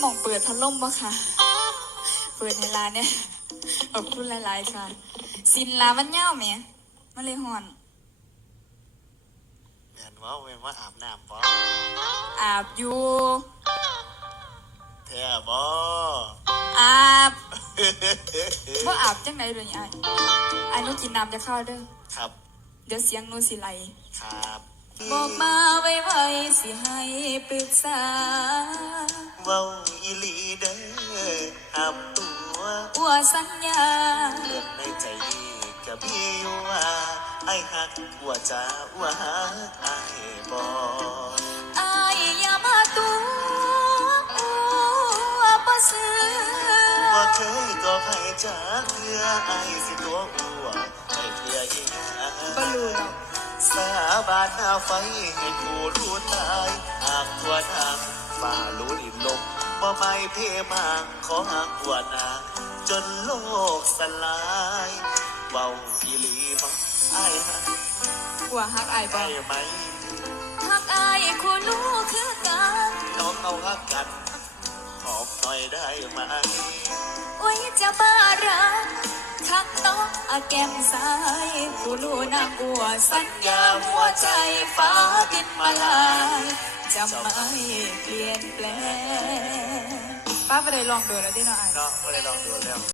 หมองเปิดพัดลมบ่ค่ะเปิดในร้านเนี่ยขอบคุณหลายๆค่ะ สินลามันเง่าไหมมันเลยห่อนแม่นว่าเว้นว่าอาบน้ำบ่อาบอยู่แท้บ่อาบว่าอาบจังไหนเลยไอ้ไอ้หนูกินน้ำจะเข้าเด้อครับ เดี๋ยวเสียงหนูสิไหลครับ บอกมาไว้ไว้สิให้ปรึกษา เว้าอีหลีเด้อหับตัวอัวสัญญา เลือกในใจดีกับพี่อยู่ว่าไอ้หักอัวจ้าอัวหักไอ้บ่อายอย่ามาตัวอัวบ่ซื้อว่าเคยก็ให้จากเพื่อไอ้สิตัวอัวาบานหน้าไฟให้ผู้รู้ตายหากตัวนางฝ่ารู้ดินลมบ่ไม่เพมางขอหากตัวนางจนโลกสลายเว้าอีหลีบ่ไอ้หักอัวฮักอายบ่ได้ไหมฮักอายคู่รู้คือกันน้องเอาหักกันหอมหน่อยได้ไหมไว้จะบ้า แก้มซ้ายคู่รู้นางอัวสัญญาหัวใจฟ้าดินมาลายจะไม่เปลี่ยนแปลงป้าไปได้ลองดูแล้วดิเนาะอายเนาะไม่ได้ลองดูแล้ว